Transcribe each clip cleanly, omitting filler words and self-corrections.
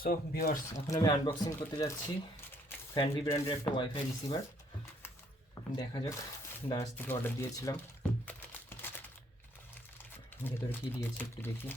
So viewers, এখন আমি আনবক্সিং করতে যাচ্ছি ফ্যানভি ব্র্যান্ডের একটা ওয়াইফাই রিসিভার। দেখা যাক, দারাজ থেকে অর্ডার দিয়েছিলাম। ভেতরে কি দিয়েছে একটু দেখি।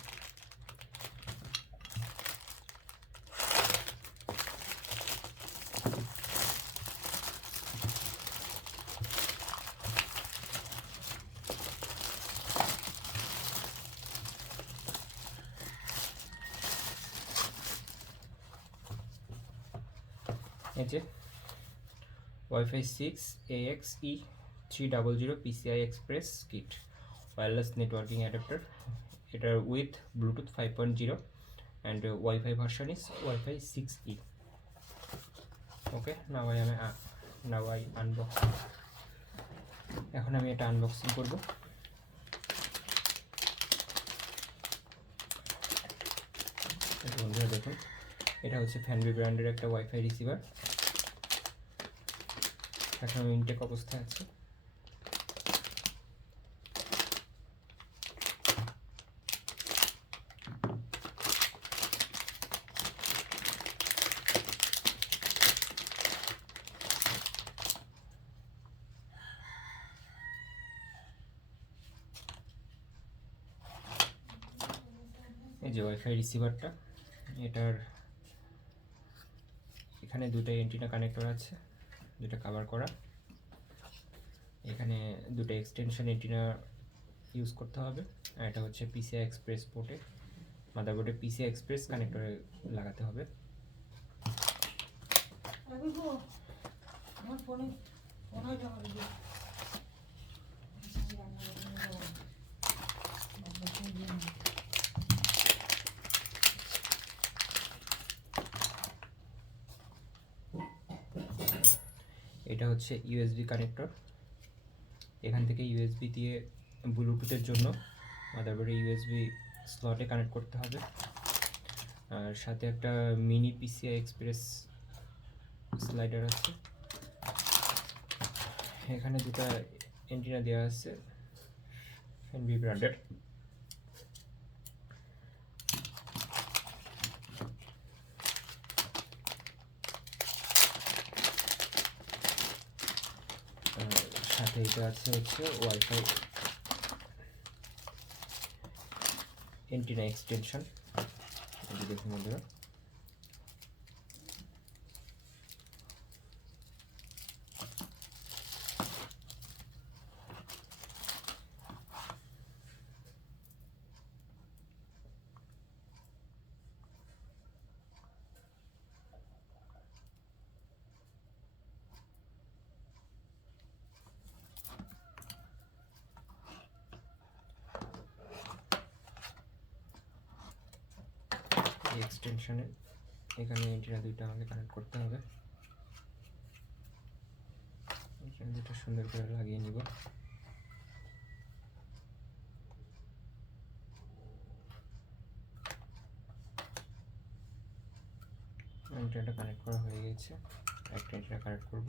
এই যে wifi 6 AXE 300 PCI express kit wireless networking adapter. এটার with Bluetooth 5.0 and wifi version is wifi 6E। Okay, now I unbox. এখন আমি এটা আনবক্সিং করব। বন্ধুরা দেখুন, এটা হচ্ছে ফ্যানভি ব্র্যান্ডের একটা ওয়াইফাই রিসিভার। এখন ইনটেক অবস্থায় আছে। এই যে ওয়াইফাই রিসিভারটা, এটার এখানে দুটো এন্টিনা কানেক্টর আছে, দুটো কভার করা। এখানে দুটো এক্সটেনশন এন্টিনা ইউজ করতে হবে, আর এটা হচ্ছে পিসিআই এক্সপ্রেস পোর্টে, মাদারবোর্ডে পিসিআই এক্সপ্রেস কানেক্টরে লাগাতে হবে। এটা হচ্ছে ইউএসবি কানেক্টর। এখান থেকে ইউএসবি দিয়ে ব্লুটুথের জন্য মাদারবোর্ডে ইউএসবি স্লটে কানেক্ট করতে হবে। আর সাথে একটা মিনি পিসিআই এক্সপ্রেস স্লাইডার আছে। এখানে দুটো এন্টিনা দেওয়া আছে ফ্যানভি ব্র্যান্ডের। সাথে এটা আছে হচ্ছে ওয়াইফাই এন্টিনা এক্সটেনশন। দেখুন বন্ধুরা, এই এক্সটেনশনে এখানে এন্টিনা দুইটা আমাকে কানেক্ট করতে হবে। এখানে দুটো সুন্দর করে লাগিয়ে নিব। এন্টিনাটা কানেক্ট করা হয়ে গেছে, একটা এন্টিনা কানেক্ট করব।